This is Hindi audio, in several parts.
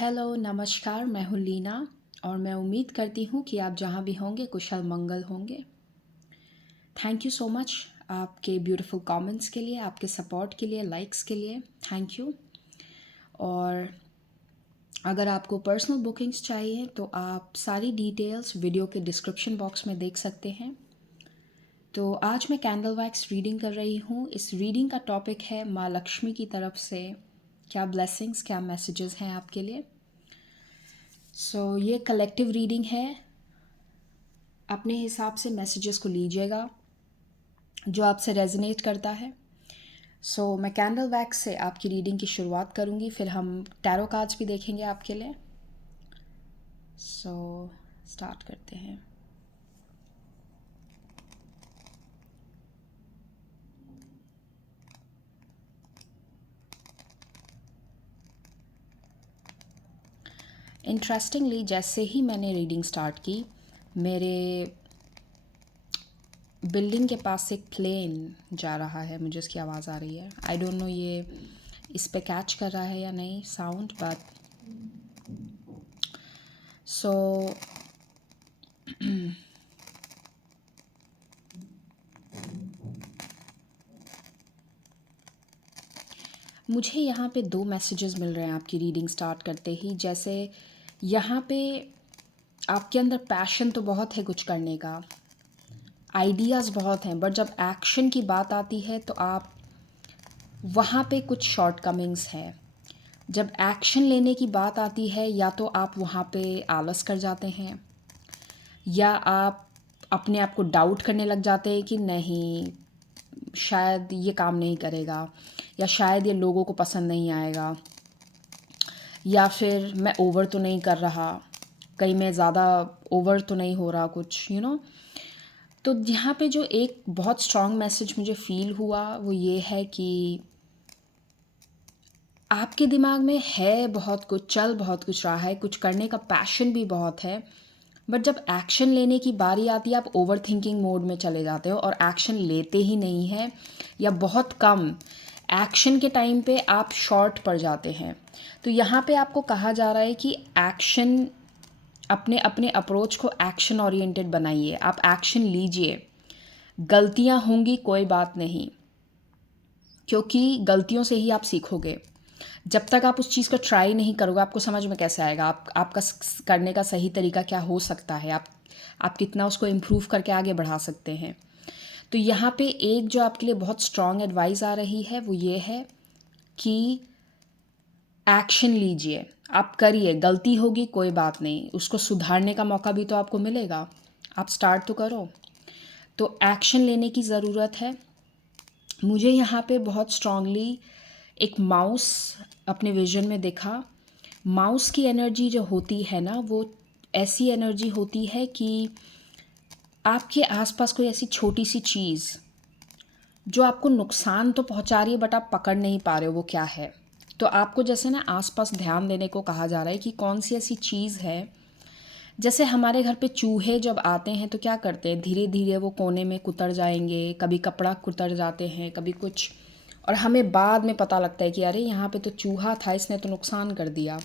हेलो, नमस्कार, मैं हूँ लीना और मैं उम्मीद करती हूँ कि आप जहाँ भी होंगे कुशल मंगल होंगे। थैंक यू सो मच आपके ब्यूटीफुल कमेंट्स के लिए, आपके सपोर्ट के लिए, लाइक्स के लिए, थैंक यू। और अगर आपको पर्सनल बुकिंग्स चाहिए तो आप सारी डिटेल्स वीडियो के डिस्क्रिप्शन बॉक्स में देख सकते हैं। तो आज मैं कैंडल वैक्स रीडिंग कर रही हूँ। इस रीडिंग का टॉपिक है माँ लक्ष्मी की तरफ से क्या ब्लेसिंग्स, क्या मैसेजेस हैं आपके लिए। ये कलेक्टिव रीडिंग है, अपने हिसाब से मैसेजेस को लीजिएगा जो आपसे रेजोनेट करता है। मैं कैंडल वैक्स से आपकी रीडिंग की शुरुआत करूँगी, फिर हम टैरो कार्ड्स भी देखेंगे आपके लिए। स्टार्ट करते हैं। इंटरेस्टिंगली जैसे ही मैंने रीडिंग स्टार्ट की, मेरे बिल्डिंग के पास से एक प्लेन जा रहा है, मुझे उसकी आवाज़ आ रही है। आई डोंट नो ये इस पे कैच कर रहा है या नहीं साउंड, बट सो मुझे यहाँ पे दो मैसेजेस मिल रहे हैं आपकी रीडिंग स्टार्ट करते ही। जैसे यहाँ पे आपके अंदर पैशन तो बहुत है कुछ करने का, आइडियाज़ बहुत हैं, बट जब एक्शन की बात आती है तो आप वहाँ पे कुछ शॉर्टकमिंग्स हैं। जब एक्शन लेने की बात आती है या तो आप वहाँ पे आलस कर जाते हैं या आप अपने आप को डाउट करने लग जाते हैं कि नहीं, शायद ये काम नहीं करेगा, या शायद ये लोगों को पसंद नहीं आएगा, या फिर मैं ओवर तो नहीं कर रहा, कहीं मैं ज़्यादा ओवर तो नहीं हो रहा कुछ, तो यहाँ पे जो एक बहुत स्ट्रॉन्ग मैसेज मुझे फ़ील हुआ वो ये है कि आपके दिमाग में है बहुत कुछ, चल बहुत कुछ रहा है, कुछ करने का पैशन भी बहुत है, बट जब एक्शन लेने की बारी आती है आप ओवर थिंकिंग मोड में चले जाते हो और एक्शन लेते ही नहीं है, या बहुत कम एक्शन के टाइम पे आप शॉर्ट पड़ जाते हैं। तो यहाँ पे आपको कहा जा रहा है कि एक्शन, अपने अपने अप्रोच को एक्शन ओरिएंटेड बनाइए, आप एक्शन लीजिए। गलतियाँ होंगी, कोई बात नहीं, क्योंकि गलतियों से ही आप सीखोगे। जब तक आप उस चीज़ को ट्राई नहीं करोगे आपको समझ में कैसे आएगा आपका करने का सही तरीका क्या हो सकता है, आप कितना उसको इम्प्रूव करके आगे बढ़ा सकते हैं। तो यहाँ पे एक जो आपके लिए बहुत स्ट्रॉन्ग एडवाइस आ रही है वो ये है कि एक्शन लीजिए, आप करिए। गलती होगी कोई बात नहीं, उसको सुधारने का मौका भी तो आपको मिलेगा, आप स्टार्ट तो करो। तो एक्शन लेने की ज़रूरत है। मुझे यहाँ पे बहुत स्ट्रांगली एक माउस अपने विज़न में दिखा। माउस की एनर्जी जो होती है ना, वो ऐसी एनर्जी होती है कि आपके आसपास कोई ऐसी छोटी सी चीज़ जो आपको नुकसान तो पहुंचा रही है बट आप पकड़ नहीं पा रहे हो वो क्या है। तो आपको जैसे ना आसपास ध्यान देने को कहा जा रहा है कि कौन सी ऐसी चीज़ है। जैसे हमारे घर पे चूहे जब आते हैं तो क्या करते हैं, धीरे धीरे वो कोने में कुतर जाएंगे, कभी कपड़ा कुतर जाते हैं, कभी कुछ, और हमें बाद में पता लगता है कि अरे यहाँ पे तो चूहा था, इसने तो नुकसान कर दिया।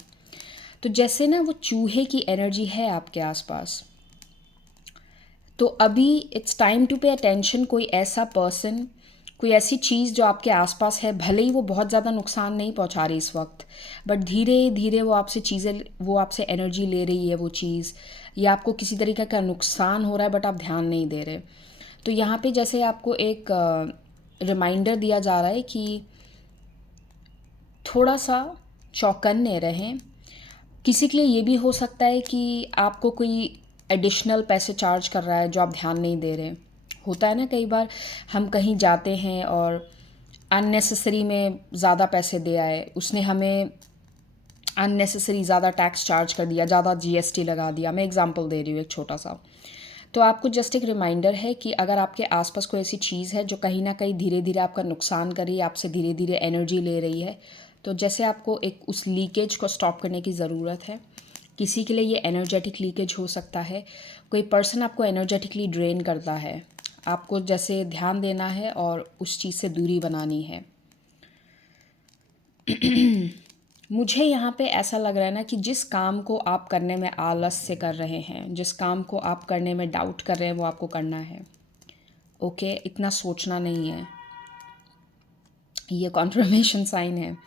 तो जैसे ना वो चूहे की एनर्जी है आपके आसपास। तो अभी it's time to pay attention. कोई ऐसा पर्सन, कोई ऐसी चीज़ जो आपके आसपास है, भले ही वो बहुत ज़्यादा नुकसान नहीं पहुंचा रही इस वक्त, बट धीरे धीरे वो आपसे एनर्जी ले रही है वो चीज़, या आपको किसी तरीके का नुकसान हो रहा है बट आप ध्यान नहीं दे रहे। तो यहाँ पे जैसे आपको एक रिमाइंडर दिया जा रहा है कि थोड़ा सा चौकन्ने रहें। किसी के लिए ये भी हो सकता है कि आपको कोई एडिशनल पैसे चार्ज कर रहा है जो आप ध्यान नहीं दे रहे। होता है ना, कई बार हम कहीं जाते हैं और अननेसेसरी में ज़्यादा पैसे दे आए, उसने हमें अननेसेसरी ज़्यादा टैक्स चार्ज कर दिया, ज़्यादा जीएसटी लगा दिया। मैं एग्जांपल दे रही हूँ एक छोटा सा। तो आपको जस्ट एक रिमाइंडर है कि अगर आपके आसपास कोई ऐसी चीज़ है जो कहीं ना कहीं धीरे धीरे आपका नुकसान कर रही है, आपसे धीरे धीरे एनर्जी ले रही है, तो जैसे आपको एक उस लीकेज को स्टॉप करने की ज़रूरत है। किसी के लिए ये एनर्जेटिक लीकेज हो सकता है, कोई पर्सन आपको एनर्जेटिकली ड्रेन करता है, आपको जैसे ध्यान देना है और उस चीज़ से दूरी बनानी है। मुझे यहाँ पे ऐसा लग रहा है ना कि जिस काम को आप करने में आलस से कर रहे हैं, जिस काम को आप करने में डाउट कर रहे हैं, वो आपको करना है। ओके, इतना सोचना नहीं है। ये कॉन्फर्मेशन साइन है।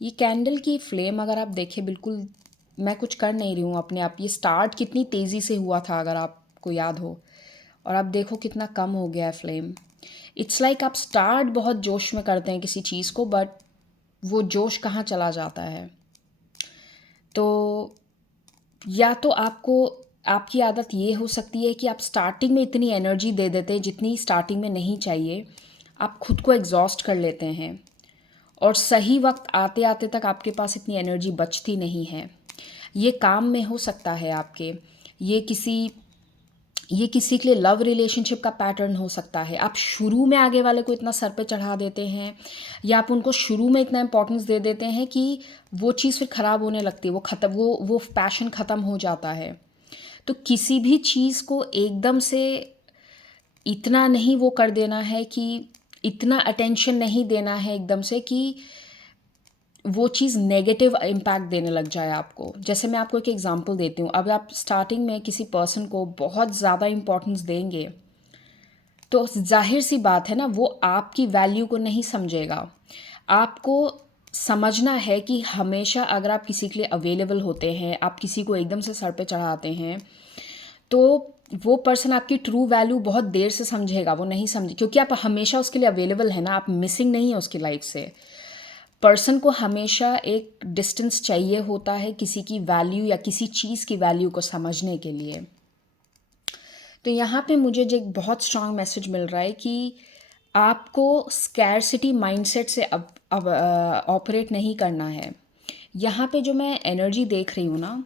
ये कैंडल की फ्लेम अगर आप देखें, बिल्कुल मैं कुछ कर नहीं रही हूँ अपने आप। ये स्टार्ट कितनी तेज़ी से हुआ था अगर आपको याद हो, और आप देखो कितना कम हो गया है फ्लेम। इट्स लाइक आप स्टार्ट बहुत जोश में करते हैं किसी चीज़ को, बट वो जोश कहाँ चला जाता है। तो या तो आपको, आपकी आदत ये हो सकती है कि आप स्टार्टिंग में इतनी एनर्जी दे देते हैं जितनी स्टार्टिंग में नहीं चाहिए। आप खुद को एग्जॉस्ट कर लेते हैं और सही वक्त आते आते तक आपके पास इतनी एनर्जी बचती नहीं है। ये काम में हो सकता है आपके, ये किसी ये किसी के लिए लव रिलेशनशिप का पैटर्न हो सकता है। आप शुरू में आगे वाले को इतना सर पे चढ़ा देते हैं, या आप उनको शुरू में इतना इंपॉर्टेंस दे देते हैं कि वो चीज़ फिर ख़राब होने लगती है, वो पैशन ख़त्म हो जाता है। तो किसी भी चीज़ को एकदम से इतना नहीं वो कर देना है कि इतना अटेंशन नहीं देना है एकदम से कि वो चीज़ नेगेटिव इम्पैक्ट देने लग जाए आपको। जैसे मैं आपको एक एग्जांपल देती हूँ। अब आप स्टार्टिंग में किसी पर्सन को बहुत ज़्यादा इम्पोर्टेंस देंगे, तो ज़ाहिर सी बात है ना, वो आपकी वैल्यू को नहीं समझेगा। आपको समझना है कि हमेशा अगर आप किसी के लिए अवेलेबल होते हैं, आप किसी को एकदम से सर पे चढ़ाते हैं, तो वो पर्सन आपकी ट्रू वैल्यू बहुत देर से समझेगा। वो नहीं समझे क्योंकि आप हमेशा उसके लिए अवेलेबल है ना, आप मिसिंग नहीं है उसकी लाइफ से। पर्सन को हमेशा एक डिस्टेंस चाहिए होता है किसी की वैल्यू या किसी चीज़ की वैल्यू को समझने के लिए। तो यहाँ पे मुझे जो एक बहुत स्ट्रांग मैसेज मिल रहा है कि आपको स्कैरसिटी माइंडसेट से अब ऑपरेट नहीं करना है। यहाँ पे जो मैं एनर्जी देख रही हूँ ना,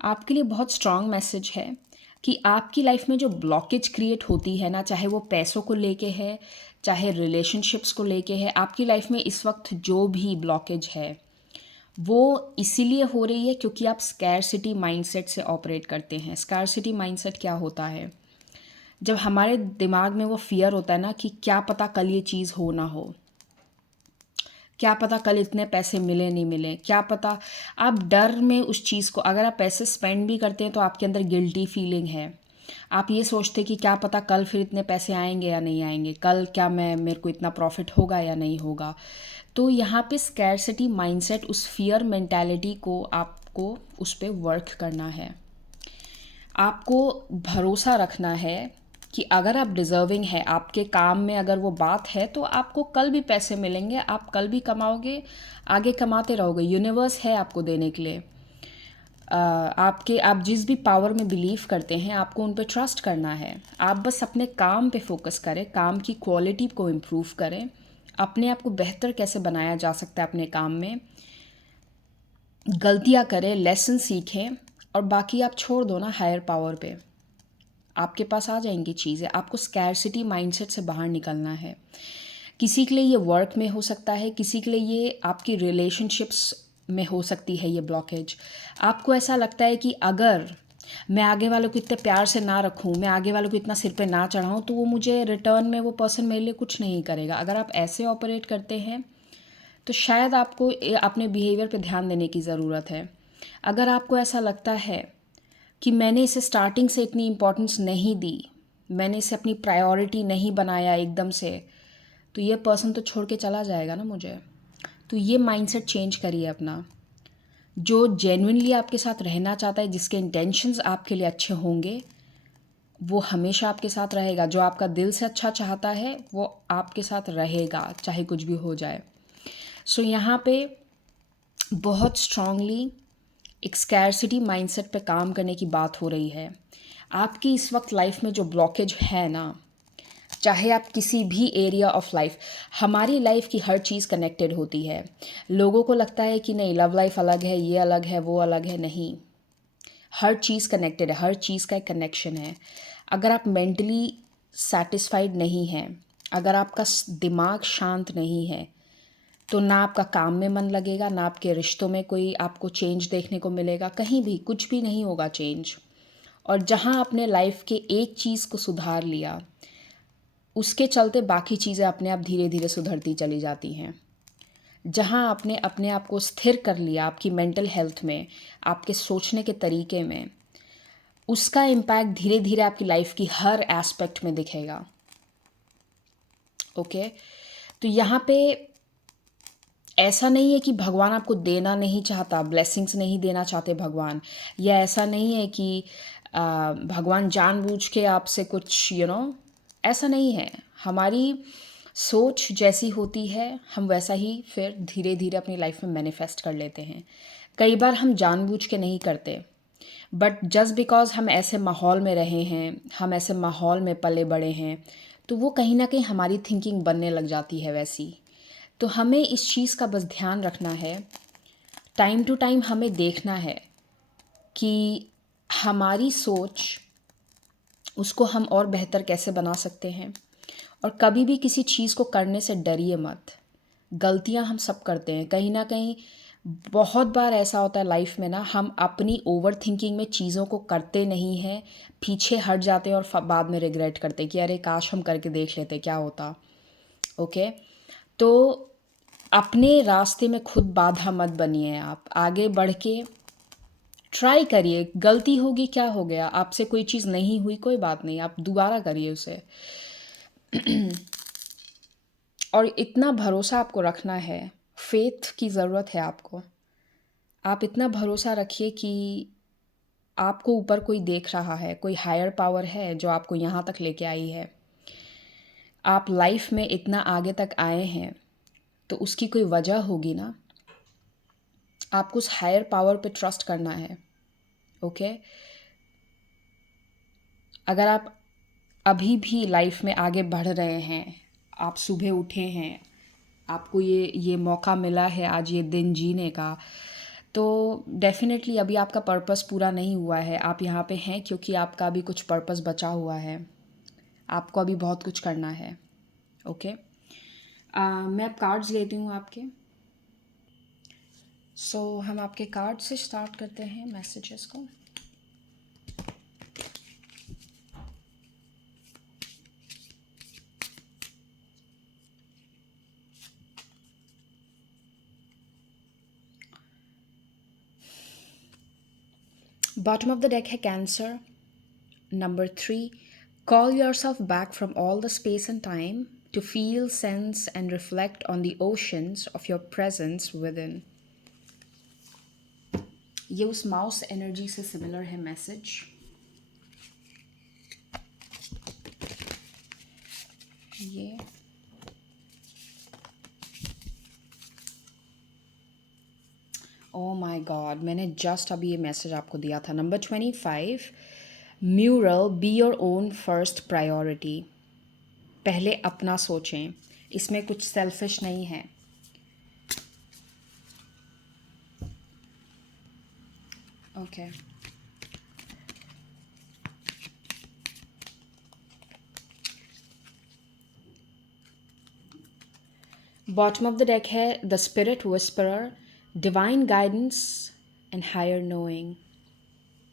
आपके लिए बहुत स्ट्रांग मैसेज है कि आपकी लाइफ में जो ब्लॉकेज क्रिएट होती है ना, चाहे वो पैसों को लेके है, चाहे रिलेशनशिप्स को लेके है, आपकी लाइफ में इस वक्त जो भी ब्लॉकेज है वो इसीलिए हो रही है क्योंकि आप स्कैरसिटी माइंडसेट से ऑपरेट करते हैं। स्कैरसिटी माइंडसेट क्या होता है? जब हमारे दिमाग में वो फियर होता है ना कि क्या पता कल ये चीज़ हो ना हो, क्या पता कल इतने पैसे मिले नहीं मिले, क्या पता, आप डर में उस चीज़ को, अगर आप पैसे स्पेंड भी करते हैं तो आपके अंदर गिल्टी फीलिंग है। आप ये सोचते कि क्या पता कल फिर इतने पैसे आएंगे या नहीं आएंगे, कल क्या मेरे को इतना प्रॉफिट होगा या नहीं होगा। तो यहाँ पे स्कैरसिटी माइंडसेट, उस फियर मेंटालिटी को आपको उस पर वर्क करना है। आपको भरोसा रखना है कि अगर आप डिज़र्विंग है, आपके काम में अगर वो बात है, तो आपको कल भी पैसे मिलेंगे, आप कल भी कमाओगे, आगे कमाते रहोगे। यूनिवर्स है आपको देने के लिए। आप जिस भी पावर में बिलीव करते हैं, आपको उन पे ट्रस्ट करना है। आप बस अपने काम पे फोकस करें, काम की क्वालिटी को इम्प्रूव करें, अपने आप को बेहतर कैसे बनाया जा सकता है अपने काम में, गलतियाँ करें, लेसन सीखें, और बाकी आप छोड़ दो ना हायर पावर पे। आपके पास आ जाएंगी चीज़ें। आपको स्कैरसिटी माइंडसेट से बाहर निकलना है। किसी के लिए ये वर्क में हो सकता है, किसी के लिए ये आपकी रिलेशनशिप्स में हो सकती है ये ब्लॉकेज। आपको ऐसा लगता है कि अगर मैं आगे वालों को इतने प्यार से ना रखूं, मैं आगे वालों को इतना सिर पे ना चढ़ाऊं, तो वो मुझे रिटर्न में, वो पर्सन मेरे लिए कुछ नहीं करेगा। अगर आप ऐसे ऑपरेट करते हैं तो शायद आपको अपने बिहेवियर पे ध्यान देने की ज़रूरत है। अगर आपको ऐसा लगता है कि मैंने इसे स्टार्टिंग से इतनी इम्पोर्टेंस नहीं दी, मैंने इसे अपनी प्रायोरिटी नहीं बनाया एकदम से, तो ये पर्सन तो छोड़ के चला जाएगा ना मुझे। तो ये माइंडसेट चेंज करिए अपना। जो जेन्युइनली आपके साथ रहना चाहता है, जिसके इंटेंशंस आपके लिए अच्छे होंगे, वो हमेशा आपके साथ रहेगा। जो आपका दिल से अच्छा चाहता है वो आपके साथ रहेगा, चाहे कुछ भी हो जाए। सो यहाँ पे बहुत स्ट्रांगली एक स्कैरसिटी माइंडसेट पे काम करने की बात हो रही है। आपकी इस वक्त लाइफ में जो ब्लॉकेज है ना, चाहे आप किसी भी एरिया ऑफ लाइफ, हमारी लाइफ की हर चीज़ कनेक्टेड होती है। लोगों को लगता है कि नहीं, लव लाइफ अलग है, ये अलग है, वो अलग है। नहीं, हर चीज़ कनेक्टेड है, हर चीज़ का एक कनेक्शन है। अगर आप मेंटली सेटिस्फाइड नहीं हैं, अगर आपका दिमाग शांत नहीं है, तो ना आपका काम में मन लगेगा, ना आपके रिश्तों में कोई आपको चेंज देखने को मिलेगा, कहीं भी कुछ भी नहीं होगा चेंज। और जहाँ आपने लाइफ के एक चीज़ को सुधार लिया, उसके चलते बाकी चीज़ें अपने आप धीरे धीरे सुधरती चली जाती हैं। जहाँ आपने अपने आप को स्थिर कर लिया आपकी मेंटल हेल्थ में, आपके सोचने के तरीके में, उसका इम्पैक्ट धीरे धीरे आपकी लाइफ की हर एस्पेक्ट में दिखेगा। ओके, तो यहाँ पे ऐसा नहीं है कि भगवान आपको देना नहीं चाहता, ब्लेसिंग्स नहीं देना चाहते भगवान, या ऐसा नहीं है कि भगवान जानबूझ के आपसे कुछ ऐसा नहीं है। हमारी सोच जैसी होती है हम वैसा ही फिर धीरे धीरे अपनी लाइफ में मैनिफेस्ट कर लेते हैं। कई बार हम जानबूझ के नहीं करते, बट जस्ट बिकॉज हम ऐसे माहौल में रहे हैं, हम ऐसे माहौल में पले बड़े हैं, तो वो कहीं ना कहीं हमारी थिंकिंग बनने लग जाती है वैसी। तो हमें इस चीज़ का बस ध्यान रखना है, टाइम टू टाइम हमें देखना है कि हमारी सोच, उसको हम और बेहतर कैसे बना सकते हैं। और कभी भी किसी चीज़ को करने से डरिए मत। गलतियां हम सब करते हैं कहीं ना कहीं। बहुत बार ऐसा होता है लाइफ में ना, हम अपनी ओवर थिंकिंग में चीज़ों को करते नहीं हैं, पीछे हट जाते हैं और बाद में रिग्रेट करते हैं कि अरे काश हम करके देख लेते क्या होता। ओके, तो अपने रास्ते में खुद बाधा मत बनिए, आप आगे बढ़ के ट्राई करिए। गलती होगी, क्या हो गया, आपसे कोई चीज़ नहीं हुई, कोई बात नहीं, आप दोबारा करिए उसे। और इतना भरोसा आपको रखना है, फेथ की ज़रूरत है आपको। आप इतना भरोसा रखिए कि आपको ऊपर कोई देख रहा है, कोई हायर पावर है जो आपको यहाँ तक लेके आई है। आप लाइफ में इतना आगे तक आए हैं तो उसकी कोई वजह होगी ना। आपको उस हायर पावर पे ट्रस्ट करना है। ओके, अगर आप अभी भी लाइफ में आगे बढ़ रहे हैं, आप सुबह उठे हैं, आपको ये मौका मिला है आज ये दिन जीने का, तो डेफ़िनेटली अभी आपका पर्पस पूरा नहीं हुआ है। आप यहाँ पे हैं क्योंकि आपका अभी कुछ पर्पस बचा हुआ है, आपको अभी बहुत कुछ करना है। ओके, मैं अब कार्ड्स लेती हूँ आपके। हम आपके कार्ड से स्टार्ट करते हैं मैसेजेस को। बॉटम ऑफ द डेक है cancer. Number 3, call yourself back from all the space and time to feel, sense, and reflect on the oceans of your presence within. ये उस माउस एनर्जी से सिमिलर है मैसेज। ये ओ माय गॉड, मैंने जस्ट अभी ये मैसेज आपको दिया था। Number 25, mural be your own first priority. पहले अपना सोचें, इसमें कुछ सेल्फिश नहीं है। Okay, bottom of the deck है the spirit whisperer, divine guidance and higher knowing.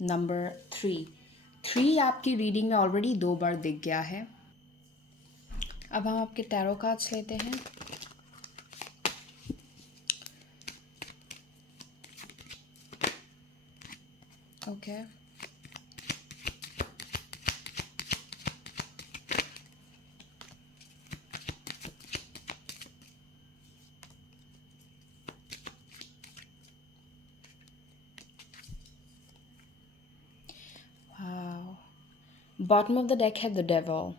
Number 3 आपकी रीडिंग में ऑलरेडी 2 बार दिख गया है। अब हम आपके टैरो कार्ड्स लेते हैं। Okay, bottom of the deck है द डेविल।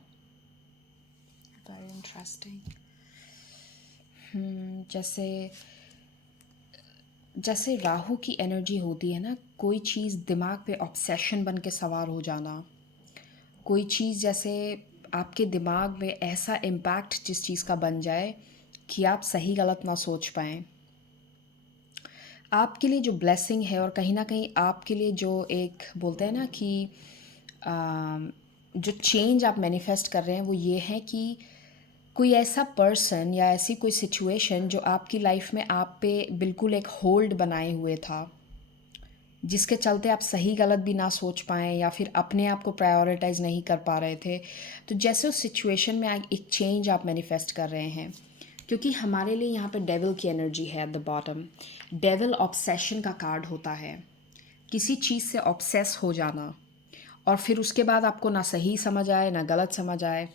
Very interesting. जैसे जैसे राहु की एनर्जी होती है ना, कोई चीज़ दिमाग पे ऑब्सेशन बन के सवार हो जाना, कोई चीज़ जैसे आपके दिमाग में ऐसा इम्पैक्ट जिस चीज़ का बन जाए कि आप सही गलत ना सोच पाएँ। आपके लिए जो ब्लेसिंग है और कहीं ना कहीं आपके लिए जो एक बोलते हैं ना कि जो चेंज आप मैनिफेस्ट कर रहे हैं वो ये है कि कोई ऐसा पर्सन या ऐसी कोई सिचुएशन जो आपकी लाइफ में आप पे बिल्कुल एक होल्ड बनाए हुए था, जिसके चलते आप सही गलत भी ना सोच पाएँ या फिर अपने आप को प्रायोरिटाइज़ नहीं कर पा रहे थे। तो जैसे उस सिचुएशन में एक चेंज आप मैनिफेस्ट कर रहे हैं, क्योंकि हमारे लिए यहाँ पे डेविल की एनर्जी है at the bottom. Devil obsession का कार्ड होता है, किसी चीज़ से ऑब्सेस हो जाना और फिर उसके बाद आपको ना सही समझ आए ना गलत समझ आए।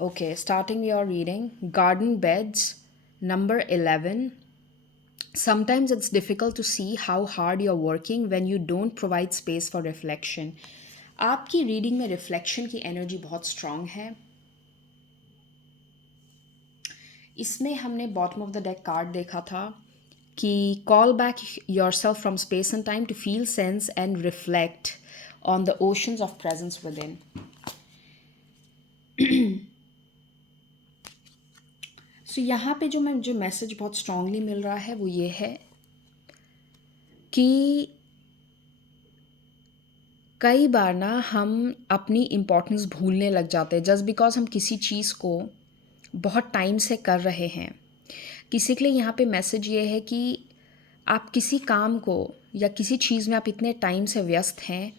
Okay, starting your reading. Garden beds, number 11। Sometimes it's difficult to see how hard you're working when you don't provide space for reflection. आपकी रीडिंग में रिफ्लेक्शन की एनर्जी बहुत स्ट्रांग है। इसमें हमने bottom of the deck card देखा था कि call back yourself from space and time to feel sense and reflect on the oceans of presence within. So यहाँ पे जो मैसेज बहुत स्ट्रांगली मिल रहा है वो ये है कि कई बार ना हम अपनी इम्पोर्टेंस भूलने लग जाते हैं जस्ट बिकॉज हम किसी चीज़ को बहुत टाइम से कर रहे हैं। किसी के लिए यहाँ पे मैसेज ये है कि आप किसी काम को या किसी चीज़ में आप इतने टाइम से व्यस्त हैं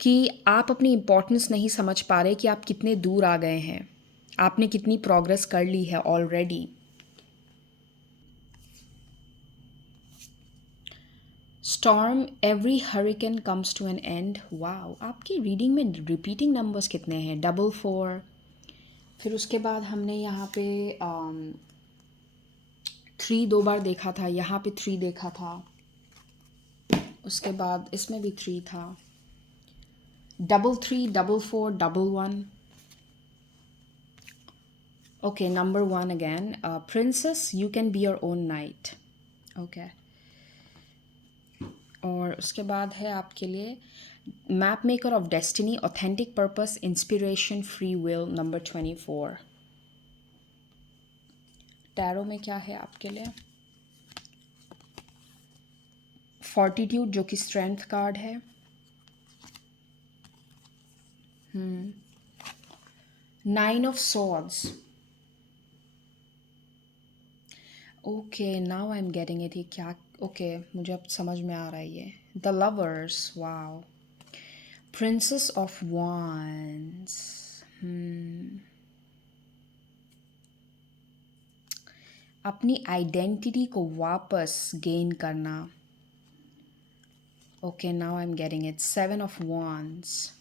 कि आप अपनी इम्पोर्टेंस नहीं समझ पा रहे कि आप कितने दूर आ गए हैं, आपने कितनी प्रोग्रेस कर ली है already. Storm, every hurricane comes to an end. Wow, आपकी रीडिंग में रिपीटिंग नंबर्स कितने हैं? 44। फिर उसके बाद हमने यहाँ पे 3 2 बार देखा था, यहाँ पे 3 देखा था, उसके बाद इसमें भी 3 था। 33, 44, 11। Okay, number 1 again. Princess, you can be your own night. Okay, और उसके बाद है आपके लिए map maker of destiny, authentic purpose, inspiration, free will, number 24। Tarot में क्या है आपके लिए? फॉर्टिट्यूड, जो कि स्ट्रेंथ कार्ड है। Nine of swords. Okay, now I am getting it. ये क्या? ओके, मुझे अब समझ में आ रहा है ये। The lovers, wow. Princess of wands. अपनी आइडेंटिटी को वापस गेन करना। Okay, now I am getting it. 7 of wands,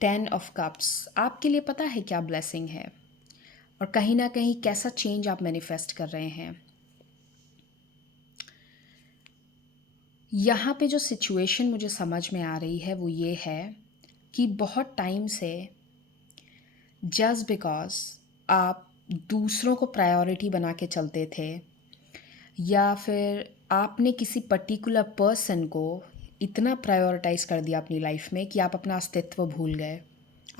10 of cups. आपके लिए पता है क्या ब्लेसिंग है और कहीं ना कहीं कैसा चेंज आप मैनिफेस्ट कर रहे हैं। यहाँ पे जो सिचुएशन मुझे समझ में आ रही है वो ये है कि बहुत टाइम से जस्ट बिकॉज आप दूसरों को प्रायोरिटी बना के चलते थे या फिर आपने किसी पर्टिकुलर पर्सन को इतना प्रायोरिटाइज़ कर दिया अपनी लाइफ में कि आप अपना अस्तित्व भूल गए।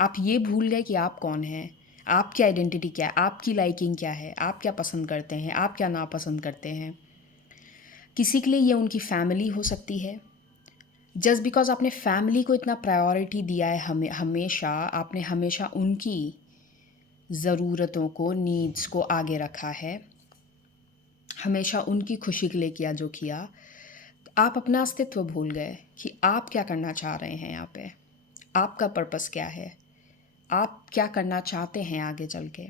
आप ये भूल गए कि आप कौन हैं, आपकी आइडेंटिटी क्या है, आपकी लाइकिंग क्या है, आप क्या पसंद करते हैं, आप क्या नापसंद करते हैं। किसी के लिए ये उनकी फैमिली हो सकती है। जस्ट बिकॉज आपने फैमिली को इतना प्रायोरिटी दिया है, हमेशा आपने हमेशा उनकी ज़रूरतों को, नीड्स को आगे रखा है, हमेशा उनकी खुशी के लिए किया जो किया, आप अपना अस्तित्व भूल गए कि आप क्या करना चाह रहे हैं यहाँ पे, आपका पर्पस क्या है, आप क्या करना चाहते हैं आगे चल के।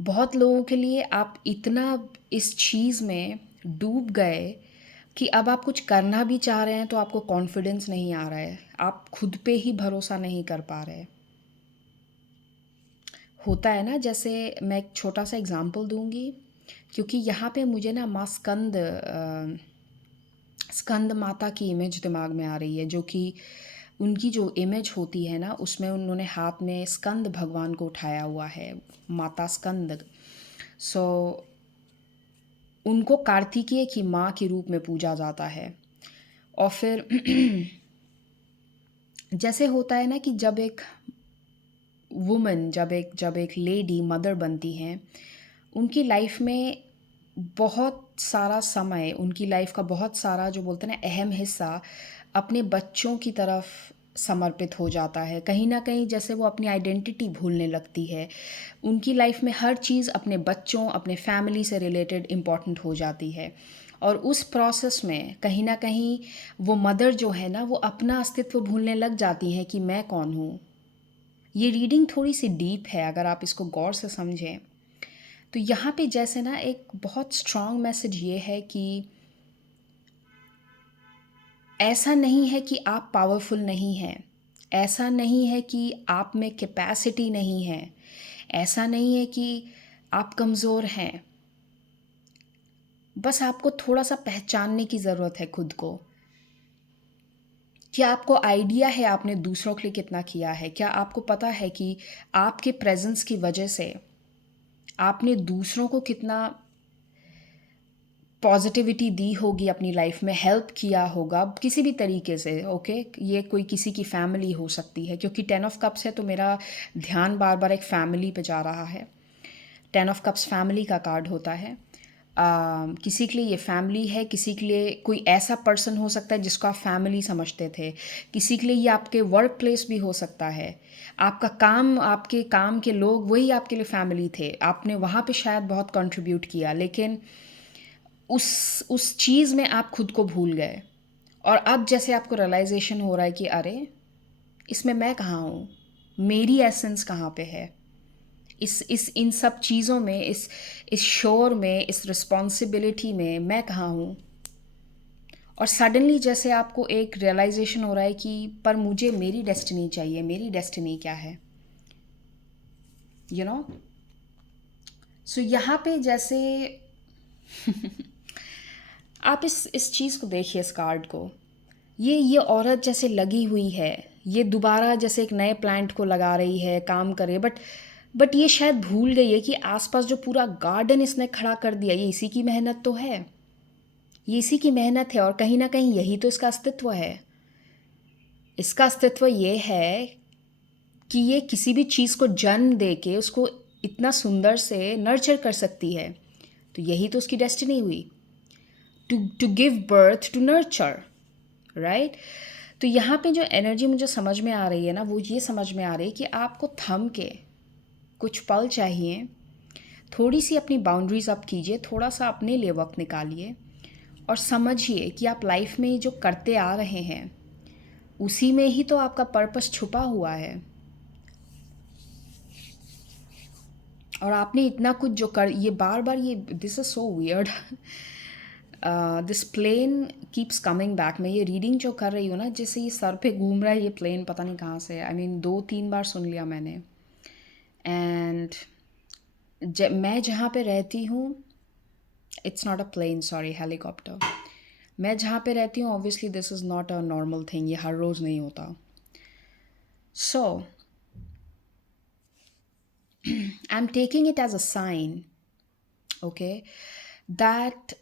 बहुत लोगों के लिए आप इतना इस चीज़ में डूब गए कि अब आप कुछ करना भी चाह रहे हैं तो आपको कॉन्फिडेंस नहीं आ रहा है, आप खुद पे ही भरोसा नहीं कर पा रहे। होता है ना, जैसे मैं एक छोटा सा एग्जांपल दूंगी क्योंकि यहाँ पे मुझे ना माँ स्कंद माता की इमेज दिमाग में आ रही है, जो कि उनकी जो इमेज होती है ना उसमें उन्होंने हाथ में स्कंद भगवान को उठाया हुआ है, माता स्कंद। सो उनको कार्तिकेय की माँ के रूप में पूजा जाता है। और फिर जैसे होता है ना कि जब एक वुमन, जब एक लेडी मदर बनती हैं, उनकी लाइफ में बहुत सारा समय, उनकी लाइफ का बहुत सारा जो बोलते हैं ना अहम हिस्सा अपने बच्चों की तरफ समर्पित हो जाता है। कहीं न कहीं जैसे वो अपनी आइडेंटिटी भूलने लगती है। उनकी लाइफ़ में हर चीज़ अपने बच्चों, अपने फैमिली से रिलेटेड इम्पोर्टेंट हो जाती है। और उस प्रोसेस में कहीं न कहीं वो मदर जो है ना, वो अपना अस्तित्व भूलने लग जाती हैं कि मैं कौन हूँ। ये रीडिंग थोड़ी-सी डीप है अगर आप इसको गौर से समझें। तो यहाँ पे जैसे ना एक बहुत स्ट्रॉन्ग मैसेज ये है कि ऐसा नहीं है कि आप पावरफुल नहीं हैं। ऐसा नहीं है कि आप में कैपेसिटी नहीं है। ऐसा नहीं है कि आप कमज़ोर हैं। बस आपको थोड़ा-सा पहचानने की ज़रूरत है खुद को। क्या आपको आइडिया है आपने दूसरों के लिए कितना किया है? क्या आपको पता है कि आपके प्रेज़ेंस की वजह से आपने दूसरों को कितना पॉज़िटिविटी दी होगी अपनी लाइफ में, हेल्प किया होगा किसी भी तरीके से, ओके? ये कोई किसी की फैमिली हो सकती है क्योंकि 10 ऑफ़ कप्स है तो मेरा ध्यान बार-बार एक फैमिली पे जा रहा है। 10 ऑफ़ कप्स फैमिली का कार्ड होता है। किसी के लिए ये फैमिली है, किसी के लिए कोई ऐसा पर्सन हो सकता है जिसको आप फैमिली समझते थे। किसी के लिए ये आपके वर्क प्लेस भी हो सकता है। आपका काम, आपके काम के लोग वही आपके लिए फैमिली थे। आपने वहाँ पे शायद बहुत कंट्रीब्यूट किया लेकिन उस चीज़ में आप खुद को भूल गए। और अब जैसे आपको रियलाइज़ेशन हो रहा है कि अरे! इसमें मैं कहाँ हूँ? मेरी एसेंस कहाँ पे है? इस इन सब चीज़ों में, इस शोर में, इस रिस्पॉन्सिबिलिटी में मैं कहाँ हूँ? और सडनली जैसे आपको एक रियलाइज़ेशन हो रहा है कि पर मुझे मेरी डेस्टिनी चाहिए, मेरी डेस्टिनी क्या है? You know? सो यहाँ पे जैसे आप इस चीज़ को देखिए, इस कार्ड को। ये औरत जैसे लगी हुई है, ये दोबारा जैसे एक नए प्लांट को लगा रही है, काम कर रही है, बट ये शायद भूल गई है कि आसपास जो पूरा गार्डन इसने खड़ा कर दिया, ये इसी की मेहनत तो है। ये इसी की मेहनत है और कहीं न कहीं यही तो इसका अस्तित्व है। इसका अस्तित्व ये है कि ये किसी भी चीज़ को जन्म दे के उसको इतना सुंदर से नर्चर कर सकती है। तो यही तो उसकी डेस्टिनी हुई, to give birth to nurture, right? तो यहाँ पे जो एनर्जी मुझे समझ में आ रही है ना, वो ये समझ में आ रही है कि आपको थम के कुछ पल चाहिए, थोड़ी सी अपनी बाउंड्रीज अप कीजिए, थोड़ा सा अपने लिए वक्त निकालिए और समझिए कि आप लाइफ में जो करते आ रहे हैं उसी में ही तो आपका पर्पस छुपा हुआ है। और आपने इतना कुछ जो कर, ये बार बार ये, this is so weird, this plane keeps coming back. मैं ये रीडिंग जो कर रही हूँ ना, जैसे ये सर पे घूम रहा है ये प्लेन, पता नहीं कहाँ से। आई मीन 2-3 बार सुन लिया मैंने। एंड मैं जहाँ पे रहती हूँ, it's not a plane, sorry, helicopter. मैं जहाँ पे रहती हूँ obviously this is not a normal thing, ये हर रोज़ नहीं होता। So I am taking it as a sign, okay, that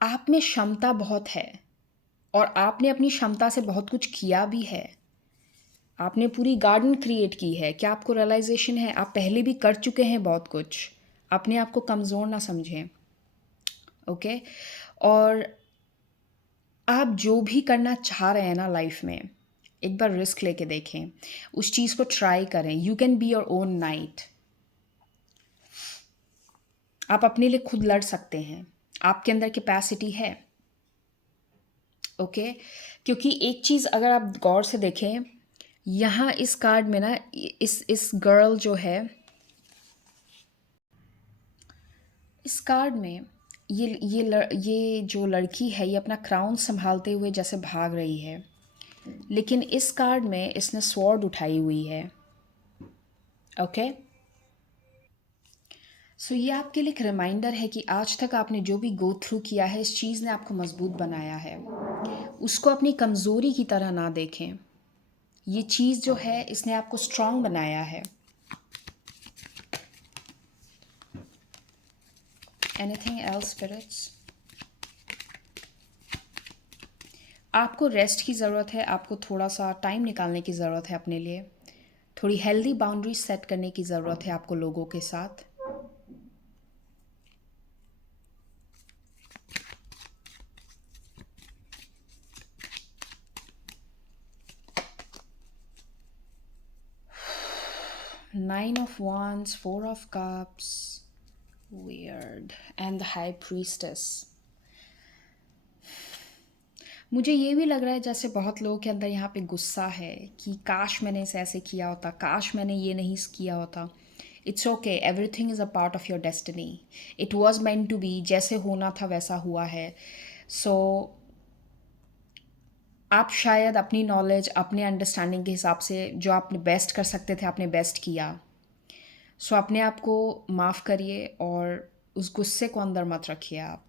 आप में क्षमता बहुत है और आपने अपनी क्षमता से बहुत कुछ किया भी है। आपने पूरी गार्डन क्रिएट की है। क्या आपको रियलाइजेशन है आप पहले भी कर चुके हैं बहुत कुछ? अपने आप को कमज़ोर ना समझें, ओके? और आप जो भी करना चाह रहे हैं ना लाइफ में, एक बार रिस्क लेके देखें, उस चीज़ को ट्राई करें। You can be your own night. आप अपने लिए खुद लड़ सकते हैं, आपके अंदर कैपेसिटी है, ओके? क्योंकि एक चीज़ अगर आप गौर से देखें, यहाँ इस कार्ड में ना, इस गर्ल जो है, इस कार्ड में ये जो लड़की है ये अपना क्राउन संभालते हुए जैसे भाग रही है, लेकिन इस कार्ड में इसने स्वॉर्ड उठाई हुई है, ओके? सो ये आपके लिए एक रिमाइंडर है कि आज तक आपने जो भी गो थ्रू किया है, इस चीज़ ने आपको मजबूत बनाया है। उसको अपनी कमज़ोरी की तरह ना देखें। ये चीज़ जो है इसने आपको स्ट्रांग बनाया है। Anything else spirits? आपको रेस्ट की ज़रूरत है, आपको थोड़ा सा टाइम निकालने की ज़रूरत है अपने लिए, थोड़ी हेल्दी बाउंड्रीज सेट करने की ज़रूरत है आपको लोगों के साथ। 9 of Wands, 4 of Cups, weird, and the High Priestess. मुझे ये भी लग रहा है जैसे बहुत लोगों के अंदर यहाँ पे गुस्सा है कि काश मैंने इसे ऐसे किया होता, काश मैंने ये नहीं किया होता. It's okay, everything is a part of your destiny. It was meant to be, जैसे होना था वैसा हुआ है. सो आप शायद अपनी नॉलेज, अपने अंडरस्टैंडिंग के हिसाब से जो आपने बेस्ट कर सकते थे आपने बेस्ट किया. सो अपने आप को माफ़ करिए और उस गुस्से को अंदर मत रखिए आप.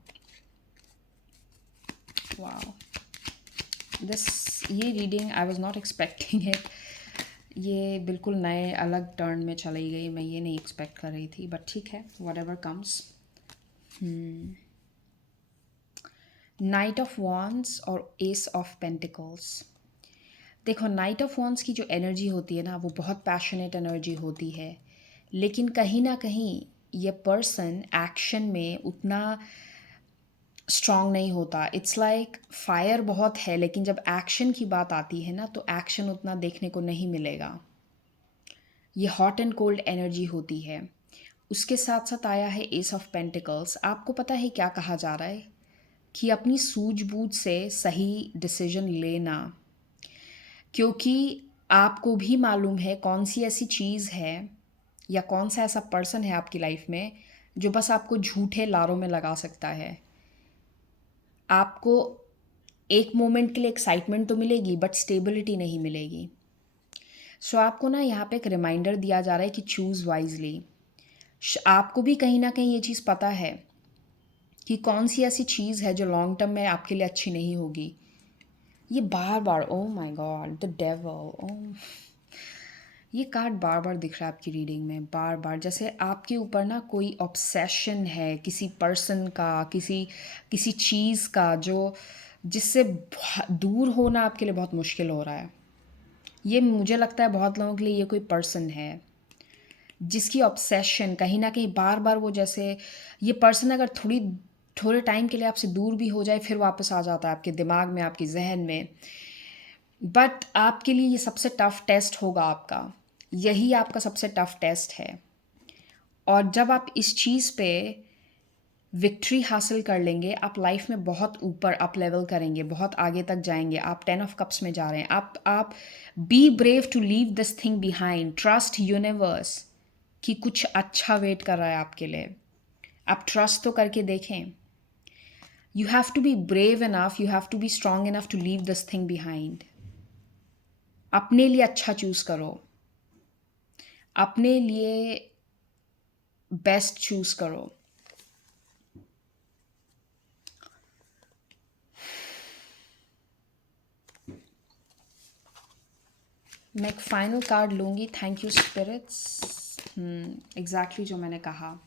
वाओ, दिस ये reading I was not expecting it. ये बिल्कुल नए अलग टर्न में चली गई. मैं ये नहीं एक्सपेक्ट कर रही थी, बट ठीक है, what ever comes. Night of wands और एस ऑफ पेंटिकल्स. देखो, नाइट ऑफ वॉन्ड्स की जो एनर्जी होती है ना, वो बहुत पैशनेट एनर्जी होती है, लेकिन कहीं ना कहीं ये पर्सन एक्शन में उतना स्ट्रांग नहीं होता. इट्स लाइक फायर बहुत है, लेकिन जब एक्शन की बात आती है ना, तो एक्शन उतना देखने को नहीं मिलेगा. ये हॉट एंड कोल्ड एनर्जी होती है. उसके साथ साथ आया है एस ऑफ पेंटिकल्स. आपको पता है क्या कहा जा रहा है? कि अपनी सूझबूझ से सही डिसीजन लेना, क्योंकि आपको भी मालूम है कौन सी ऐसी चीज़ है या कौन सा ऐसा पर्सन है आपकी लाइफ में जो बस आपको झूठे लारों में लगा सकता है. आपको एक मोमेंट के लिए एक्साइटमेंट तो मिलेगी, बट स्टेबिलिटी नहीं मिलेगी. सो आपको ना यहाँ पे एक रिमाइंडर दिया जा रहा है कि चूज़ वाइजली. आपको भी कहीं ना कहीं ये चीज़ पता है कि कौन सी ऐसी चीज़ है जो लॉन्ग टर्म में आपके लिए अच्छी नहीं होगी. ये बार बार, oh my god, the devil, oh, ये कार्ड बार बार दिख रहा है आपकी रीडिंग में, बार बार. जैसे आपके ऊपर ना कोई ऑब्सेशन है किसी पर्सन का, किसी किसी चीज़ का, जो जिससे दूर होना आपके लिए बहुत मुश्किल हो रहा है. ये मुझे लगता है बहुत लोगों के लिए ये कोई पर्सन है जिसकी ऑब्सेशन कहीं ना कहीं बार बार, वो जैसे ये पर्सन अगर थोड़े टाइम के लिए आपसे दूर भी हो जाए, फिर वापस आ जाता है आपके दिमाग में, आपके जहन में. बट आपके लिए ये सबसे टफ टेस्ट होगा आपका. यही आपका सबसे टफ टेस्ट है. और जब आप इस चीज़ पे विक्ट्री हासिल कर लेंगे, आप लाइफ में बहुत ऊपर अप लेवल करेंगे, बहुत आगे तक जाएंगे. आप 10 ऑफ कप्स में जा रहे हैं. आप be brave to leave this thing behind. Trust universe कि कुछ अच्छा वेट कर रहा है आपके लिए. आप ट्रस्ट तो करके देखें. You have to be brave enough, you have to be strong enough to leave this thing behind. अपने लिए अच्छा चूज़ करो, अपने लिए बेस्ट चूज़ करो. मैं एक फाइनल कार्ड लूँगी. Thank you spirits. एग्जैक्टली जो मैंने कहा.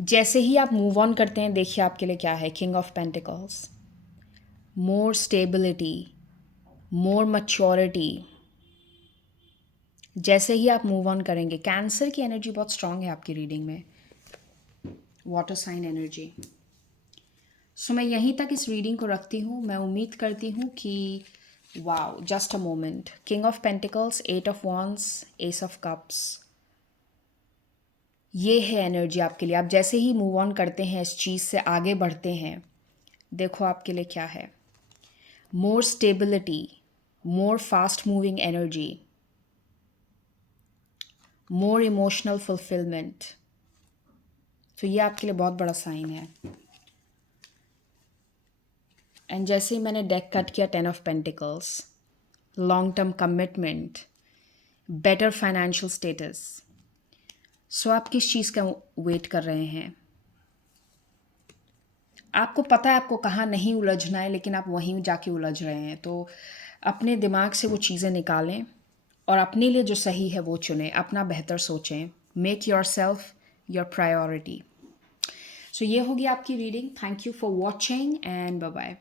जैसे ही आप मूव ऑन करते हैं, देखिए आपके लिए क्या है. King of pentacles, more stability, more maturity. जैसे ही आप मूव ऑन करेंगे, कैंसर की एनर्जी बहुत स्ट्रांग है आपकी रीडिंग में, वाटर साइन एनर्जी. सो मैं यहीं तक इस रीडिंग को रखती हूँ. मैं उम्मीद करती हूँ कि wow, just a moment. King of pentacles, 8 of wands, S of cups. ये है एनर्जी आपके लिए. आप जैसे ही मूव ऑन करते हैं, इस चीज़ से आगे बढ़ते हैं, देखो आपके लिए क्या है. More stability, more fast moving energy, more emotional fulfilment. तो ये आपके लिए बहुत बड़ा साइन है. एंड जैसे ही मैंने डेक कट किया, 10 of pentacles, long term commitment, better financial status. So आप किस चीज़ का वेट कर रहे हैं? आपको पता है आपको कहाँ नहीं उलझना है, लेकिन आप वहीं जाके उलझ रहे हैं. तो अपने दिमाग से वो चीज़ें निकालें और अपने लिए जो सही है वो चुनें. अपना बेहतर सोचें. Make yourself your priority. So ये होगी आपकी reading. Thank you for watching and bye bye.